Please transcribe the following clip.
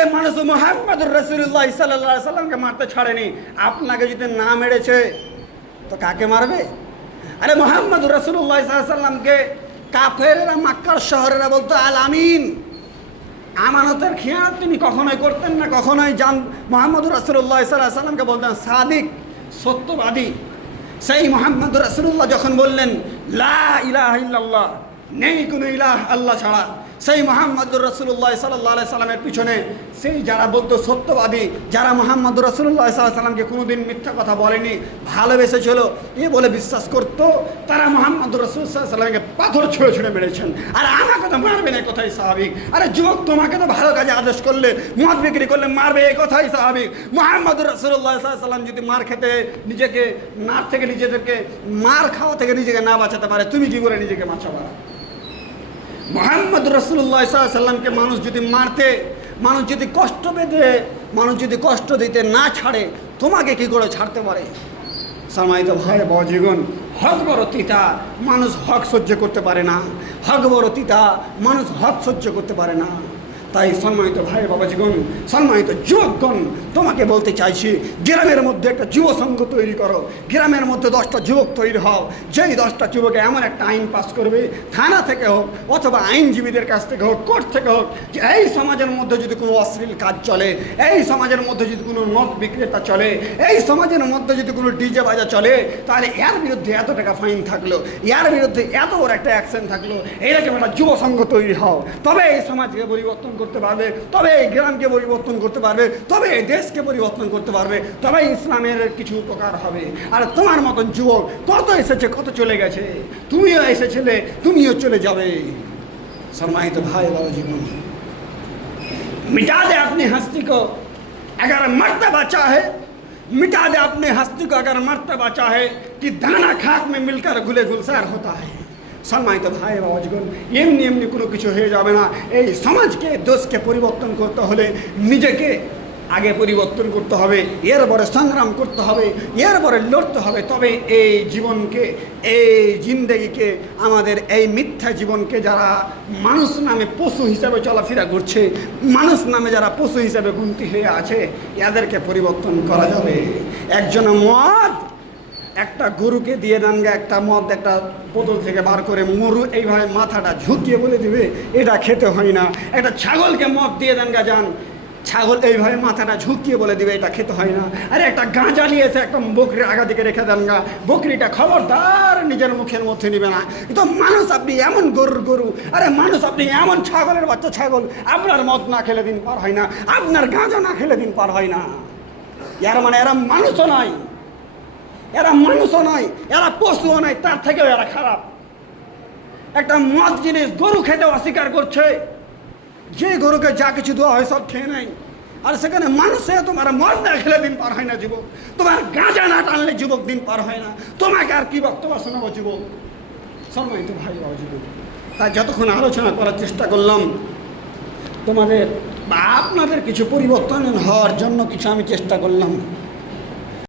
আরে মানুষ মুহাম্মদুর রাসূলুল্লাহ সাল্লাল্লাহু আলাইহি সাল্লামকে মারতে ছাড়েনি, আপনাকে যদি না মেরেছে তো কাকে মারবে? আরে মুহাম্মদুর রাসূলুল্লাহ সাল্লাল্লাহু আলাইহি সাল্লামকে কাফেররা মক্কার শহরেরা বলতো আল আমিন, আমানতের খেয়াল তিনি কখনোই করতেন না, কখনোই মুহাম্মদুর রাসূলুল্লাহ সাল্লাল্লাহু আলাইহি সাল্লামকে বলতেন সাদিক, সত্যবাদী। সেই মুহাম্মদুর রাসূলুল্লাহ যখন বললেন লা ইলাহা ইল্লাল্লাহ, নেই কোনো ইলাহ আল্লাহ ছাড়া, সেই মুহাম্মদুর রাসূলুল্লাহ সাল্লাল্লাহু আলাইহি সাল্লামের পিছনে সেই যারা বলতো সত্যবাদী, যারা মুহাম্মদুর রাসূলুল্লাহ সাল্লাল্লাহু আলাইহি সাল্লামকে কোনোদিন মিথ্যা কথা বলেনি, ভালোবেসেছিল এ বলে বিশ্বাস করতো, তারা মুহাম্মদুর রাসূলুল্লাহ সাল্লাল্লাহু আলাইহি সাল্লামকে পাথর ছুঁড়ে ছুঁড়ে মেরেছেন। আর আমাকে তো মারবে না, কথাই স্বাভাবিক। আরে যুবক, তোমাকে তো ভালো কাজে আদেশ করলে, মদ বিক্রি করলে মারবে, এই কথাই স্বাভাবিক। মুহাম্মদুর রাসূলুল্লাহ সাল্লাল্লাহু আলাইহি সাল্লাম যদি মার খেতে নিজেকে মার থেকে নিজেদেরকে মার খাওয়া থেকে নিজেকে না বাঁচাতে পারে, তুমি কি করে নিজেকে বাঁচাবা? মুহাম্মদুর রাসূলুল্লাহ সাল্লাল্লাহু আলাইহি সাল্লামকে মানুষ যদি মারতে, মানুষ যদি কষ্ট পেতে, মানুষ যদি কষ্ট দিতে না ছাড়ে, তোমাকে কি করে ছাড়তে পারে? সম্মানিত ভাই বাবাজিগণ, হক বড় তিতা, মানুষ হক সহ্য করতে পারে না। হক বড় তিতা, মানুষ হক সহ্য করতে পারে না। তাই সম্মানিত ভাই বাবাজিগণ, সম্মানিত যুবকগণ, তোমাকে বলতে চাইছি, গ্রামের মধ্যে একটা যুব সংঘ তৈরি করো। গ্রামের মধ্যে 10টা যুবক তৈরি হও, যেই 10টা যুবকে এমন একটা আইন পাস করবে, থানা থেকে হোক অথবা আইনজীবীদের কাছ থেকে হোক, কোর্ট থেকে হোক, যে এই সমাজের মধ্যে যদি কোনো অশ্লীল কাজ চলে, এই সমাজের মধ্যে যদি কোনো মদ বিক্রেতা চলে, এই সমাজের মধ্যে যদি কোনো ডিজে বাজা চলে, তাহলে এর বিরুদ্ধে এত টাকা ফাইন থাকলো, এর বিরুদ্ধে এত বড় একটা অ্যাকশন থাকলো। এইরকম একটা যুব সংঘ তৈরি হও, তবে এই সমাজকে পরিবর্তন করতে পারবে, তবে এই গ্রামকে পরিবর্তন করতে পারবে, তবে এই দেশকে পরিবর্তন করতে পারবে, তবে ইসলামের কিছু উপকার হবে। আর তোমার মতন যুবক কত এসেছে, কত চলে গেছে, তুমিও এসেছিলে, তুমিও চলে যাবে। সম্মানিত ভাই বাবাजीগণ, मिटा दे अपनी हस्ती को अगर मर्तबा चाहे, मिटा दे अपनी हस्ती को अगर मर्तबा चाहे, कि दाना खाक में मिलकर गुले गुलजार होता है। সম্মানিত ভাই বাবাজিগণ, এমনি এমনি কোনো কিছু হয়ে যাবে না। এই সমাজকে, দেশকে পরিবর্তন করতে হলে নিজেকে আগে পরিবর্তন করতে হবে, এরপরে সংগ্রাম করতে হবে, এরপরে লড়তে হবে। তবে এই জীবনকে, এই জিন্দেগিকে, আমাদের এই মিথ্যা জীবনকে যারা মানুষ নামে পশু হিসাবে চলাফেরা করছে, মানুষ নামে যারা পশু হিসাবে গুনতি হয়ে আছে, এদেরকে পরিবর্তন করা যাবে। একজন মদ একটা গরুকে দিয়ে দেন গা, একটা মদ একটা বোতল থেকে বার করে মরু এইভাবে মাথাটা ঝুঁকিয়ে বলে দিবে এটা খেতে হয় না। একটা ছাগলকে মদ দিয়ে দেন গা, যান, ছাগল এইভাবে মাথাটা ঝুঁকিয়ে বলে দিবে এটা খেতে হয় না। আরে একটা গাঁজা নিয়েছে, একটা বকরির আগা দিকে রেখে দেন গা, বকরিটা খবরদার নিজের মুখের মধ্যে নিবে না। কিন্তু মানুষ আপনি এমন গরুর গরু, আরে মানুষ আপনি এমন ছাগলের বাচ্চা ছাগল, আপনার মদ না খেলে দিন পার হয় না, আপনার গাঁজা না খেলে দিন পার হয় না। এর মানে এরা মানুষও নয়, এরা মানুষও নয়, এরা পশুও নয়, তার থেকেও এরা খারাপ। একটা মদ জিনিস গরু খেতে অস্বীকার করছে, যে গরুকে যা কিছু দেওয়া হয় সব খেয়ে নেয়। আর সেখানে মানুষে তোমার মদ না খেলে দিন পার হয় না যুবক, তোমার গাঁজা না টানলে যুবক দিন পার হয় না। তোমাকে আর কি বক্তব্য শোনাবো যুবক? সম্মানিত ভাই বাবা যুবক, তাই যতক্ষণ আলোচনা করার চেষ্টা করলাম, তোমাদের বা আপনাদের কিছু পরিবর্তন হওয়ার জন্য কিছু আমি চেষ্টা করলাম।